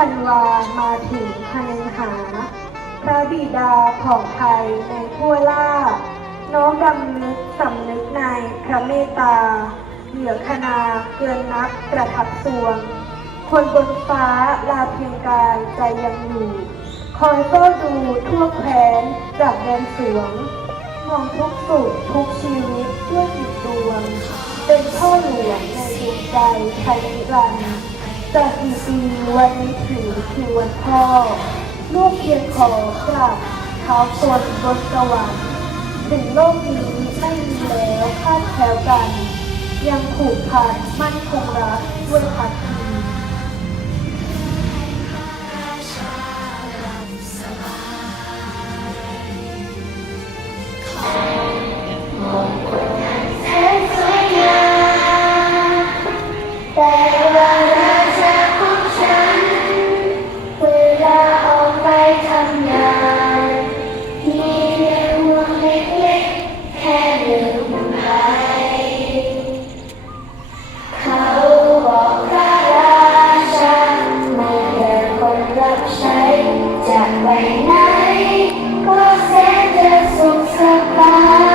ธันวามาถึงพนหา พระบิดาของไทยในทั่วล่า น้อมรำลึกสำนึกในพระเมตตา เหลือคณาเกินนับประทับสวง คนบนฟ้าลาเพียงกายใจยังอยู่คอยเฝ้าดูทั่วแคว้นจากแดนสวง มองทุกสุขทุกชีวิตด้วยจิตดวง เป็นพ่อหลวงในดวงใจไทยนิรันดร์ จากกี่ปีวันนี้ถือคือวันพ่อ ลูกเพียงขอกราบเท้าตนบนสวรรค์ถึงโลกนี้ไม่มีแล้วคาดแคล้วกัน ยังผูกพันมั่นคงรักด้วยพักดี ใช้จะไปไหนก็แสนจะสุขสบาย